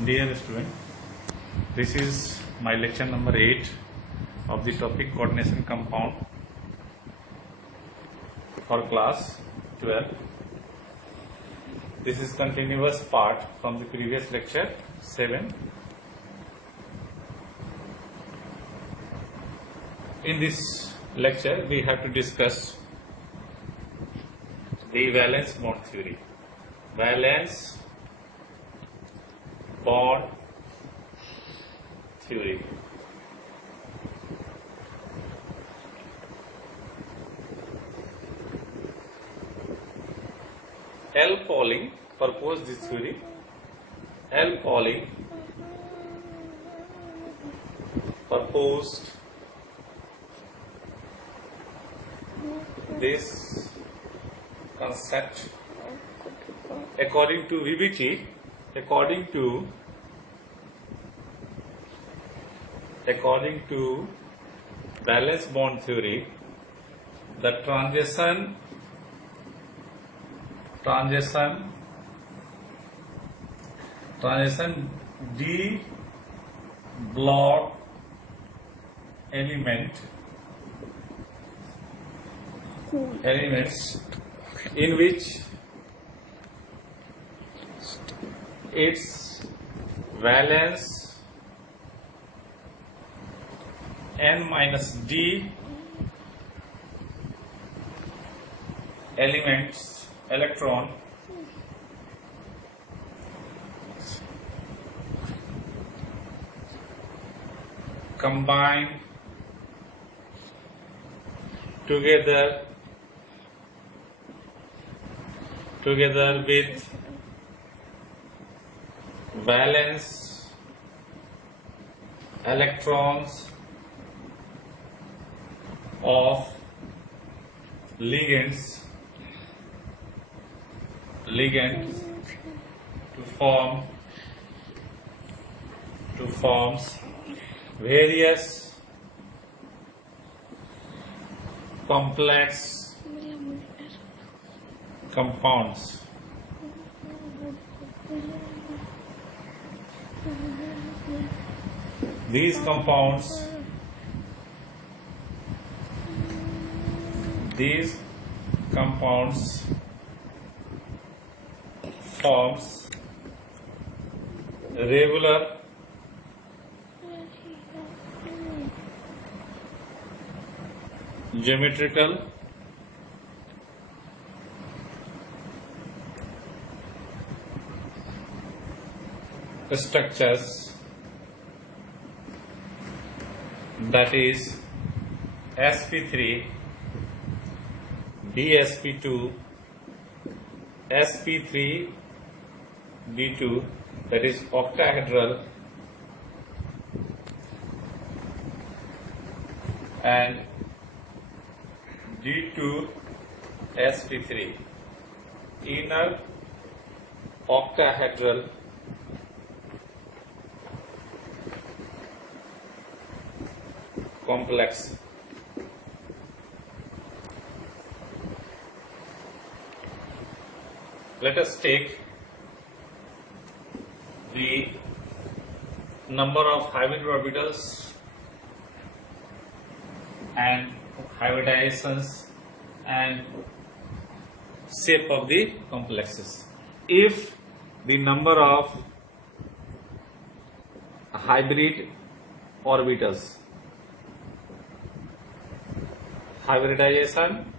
Dear student, this is my lecture number 8 of the topic coordination compound for class 12. This is continuous part from the previous lecture 7. In this lecture we have to discuss the valence bond theory. Valence bond theory. L. Pauling proposed this theory. L. Pauling proposed this concept according to VBT. According to valence bond theory, the transition d block elements in which its valence n minus d electron combine together with valence electrons of ligands to forms various complex compounds. These compounds forms regular geometrical structures, that is sp3, dsp2, sp3, d2, that is octahedral, and d2, sp3, inner octahedral complex. Let us take the number of hybrid orbitals and hybridizations and shape of the complexes. If the number of hybrid orbitals, hybridization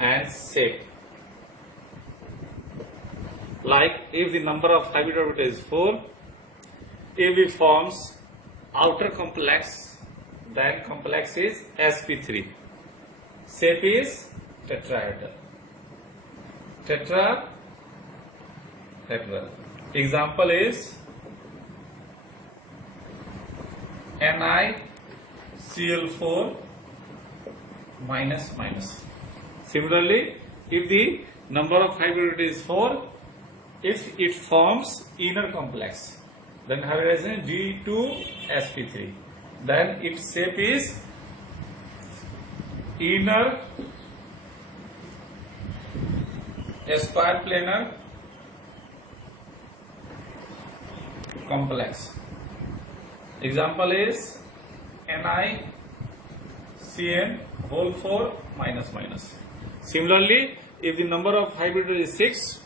and shape, like if the number of hybrid orbitals is 4, if it forms outer complex, then complex is sp3, shape is tetrahedral. Example is NiCl4 minus. Similarly, if the number of hybrid is 4, if it forms inner complex, then hybridization D2sp3, then its shape is inner square planar complex. Example is NiCN whole 4 minus minus. Similarly, if the number of hybridized is 6,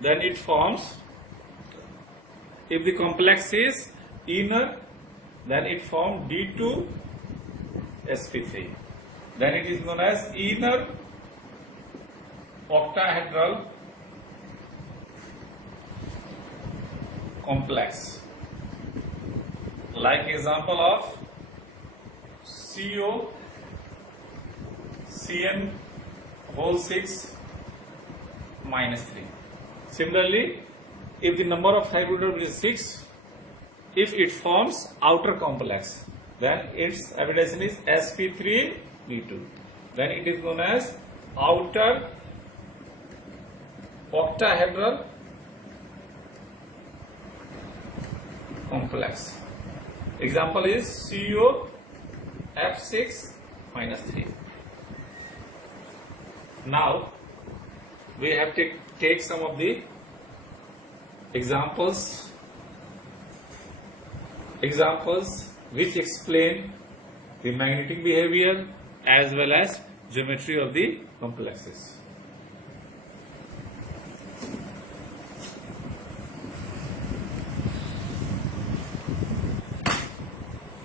then it forms, if the complex is inner, then it forms D2sp3. Then it is known as inner octahedral complex. Like example of COCN whole 6 minus 3. Similarly, if the number of hybridized is 6, if it forms outer complex, then its hybridization is sp3b2. Then it is known as outer octahedral complex. Example is COF6 minus 3. Now we have to take some of the examples which explain the magnetic behavior as well as geometry of the complexes.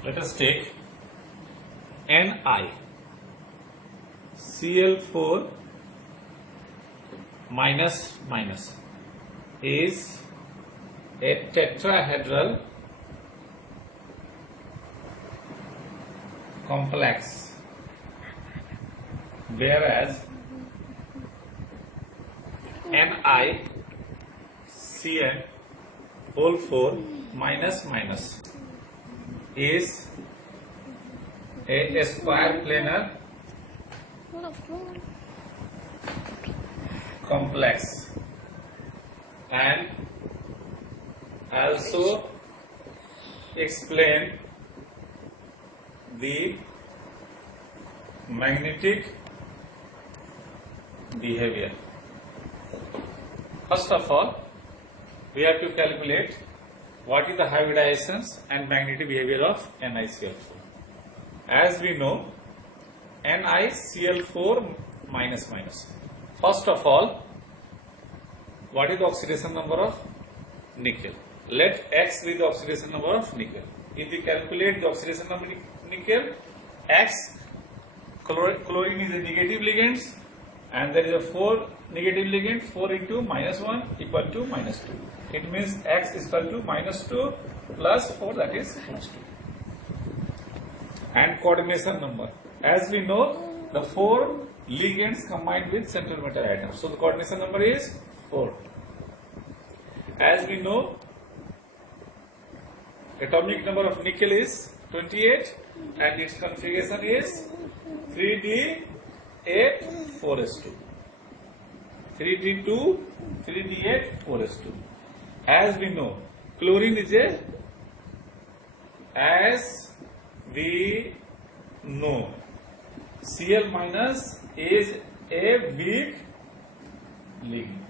Let us take NiCl4 minus minus is a tetrahedral complex, whereas NiCN whole 4 minus minus is a square planar complex, and also explain the magnetic behavior. First of all, we have to calculate what is the hybridizations and magnetic behavior of NiCl4. As we know, NiCl4 minus minus. First of all, what is the oxidation number of nickel? Let X be the oxidation number of nickel. If we calculate the oxidation number of nickel, X, chlorine is a negative ligand, and there is a 4 negative ligand, 4 into minus 1 equal to minus 2. It means X is equal to minus 2 plus 4, that is plus 2. And coordination number. As we know, the 4 ligands combined with central metal atom. So the coordination number is 4. As we know, atomic number of nickel is 28 and its configuration is 3d8 4s2. 3d2 3d8 4s2. As we know, chlorine is Cl minus is a weak ligand.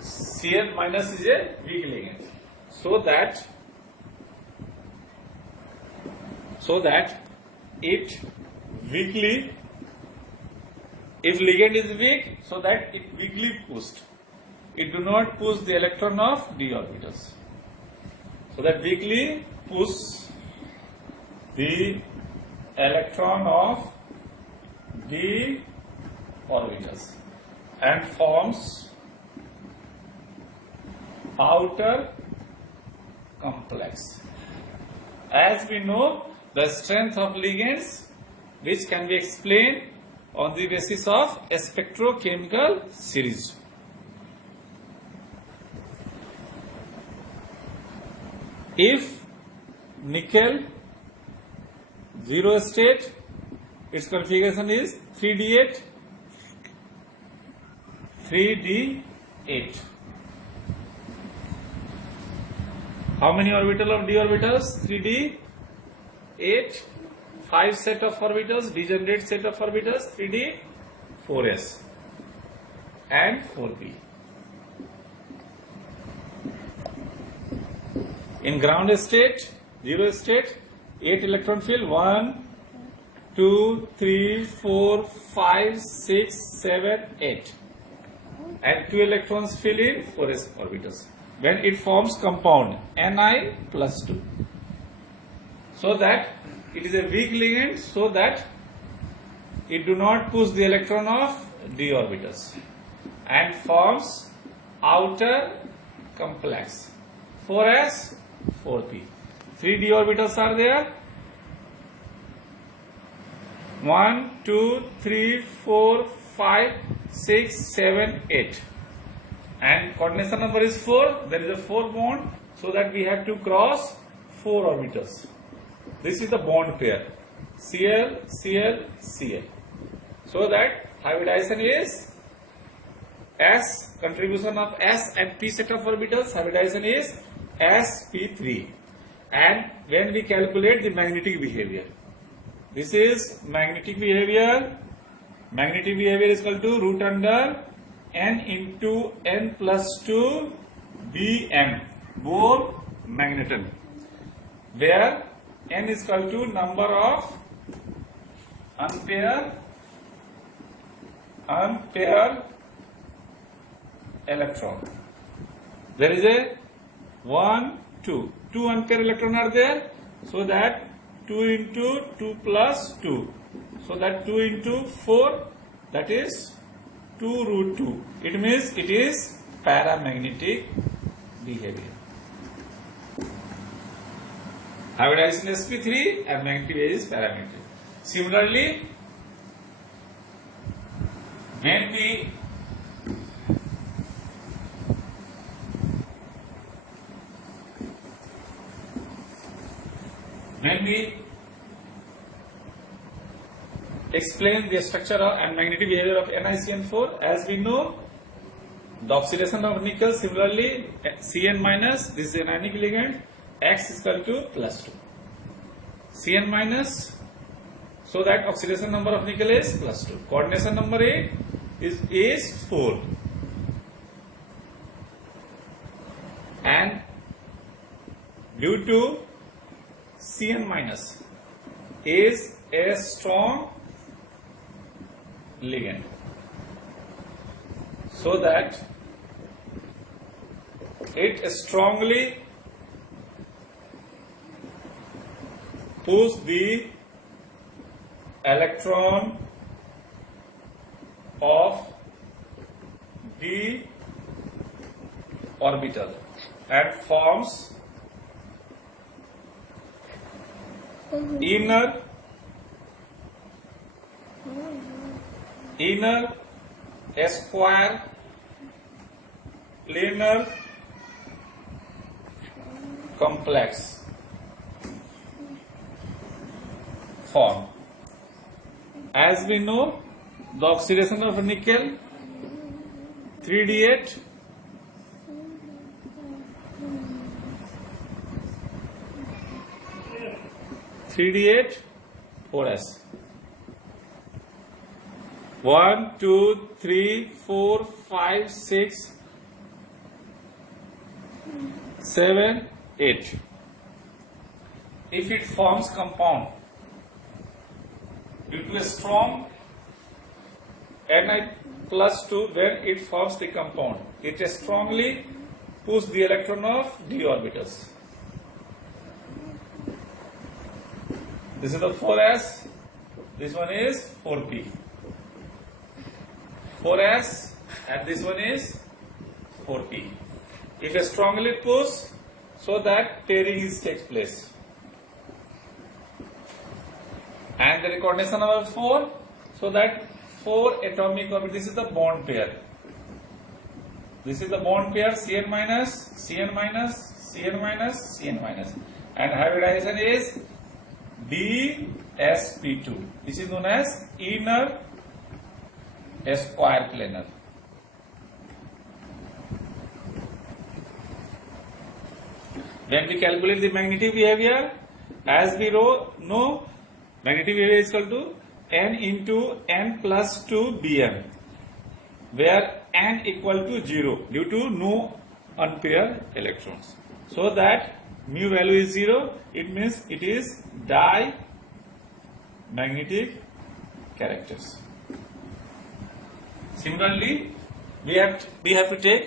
Cl minus is a weak ligand. So that it weakly, if ligand is weak, so that it weakly pushed. It do not push the electron of d orbitals. So that weakly push the electron of d orbitals and forms outer complex. As we know, the strength of ligands, which can be explained on the basis of a spectrochemical series. If nickel 0 state, its configuration is 3d8 3d8. How many orbital of d orbitals? 3d8, 5 set of orbitals, degenerate set of orbitals, 3d4s. and 4p. In ground state, 0 state, 8 electron field, 1, 2, 3, 4, 5, 6, 7, 8. And 2 electrons fill in 4s orbitals. When it forms compound Ni plus 2. So that it is a weak ligand, so that it do not push the electron of d orbitals and forms outer complex 4s 4p. 3 d orbitals are there. 1, 2, 3, 4, 5, 6, 7, 8. And coordination number is 4. There is a 4 bond, so that we have to cross 4 orbitals. This is the bond pair Cl, Cl, Cl. So that hybridization is S, contribution of S and P set of orbitals, hybridization is sp3. And when we calculate the magnetic behavior, this is magnetic behavior. Magnetic behavior is equal to root under n into n plus 2 Bm, Bohr magneton, where n is equal to number of unpaired electron. There is a 1, 2 unpaired electron are there, so that 2 into 2 plus 2, so that 2 into 4, that is 2 root 2. It means it is paramagnetic behavior. Hybridization sp3 and magnetic behavior is paramagnetic. Similarly, when we explain the structure and magnetic behavior of NiCN4, as we know, the oxidation of nickel, similarly Cn minus, this is an anionic ligand, X is equal to plus 2. Cn minus, so that oxidation number of nickel is plus 2. Coordination number 8 is 4. And due to Cn minus is a strong ligand, so that it strongly pushes the electron of d orbital and forms inner square planar complex form. As we know, the oxidation of nickel 3d8 4s. 1, 2, 3, 4, 5, 6, 7, 8. If it forms compound due to a strong Ni plus 2, when it forms the compound, it strongly pushes the electron of d orbitals. This is the 4s, this one is 4p. 4s and this one is 4p. If a strongly push, so that pairing takes place. And the coordination number 4, so that 4 atomic orbit. This is the bond pair. This is the bond pair Cn minus, Cn minus, Cn minus, Cn minus. And hybridization is dsp2. This is known as inner square planar. When we calculate the magnetic behavior, as we know, magnetic behavior is equal to n into n plus 2 Bm, where n equal to 0 due to no unpaired electrons. So that mu value is 0, it means it is dimagnetic characters. Similarly, we have to take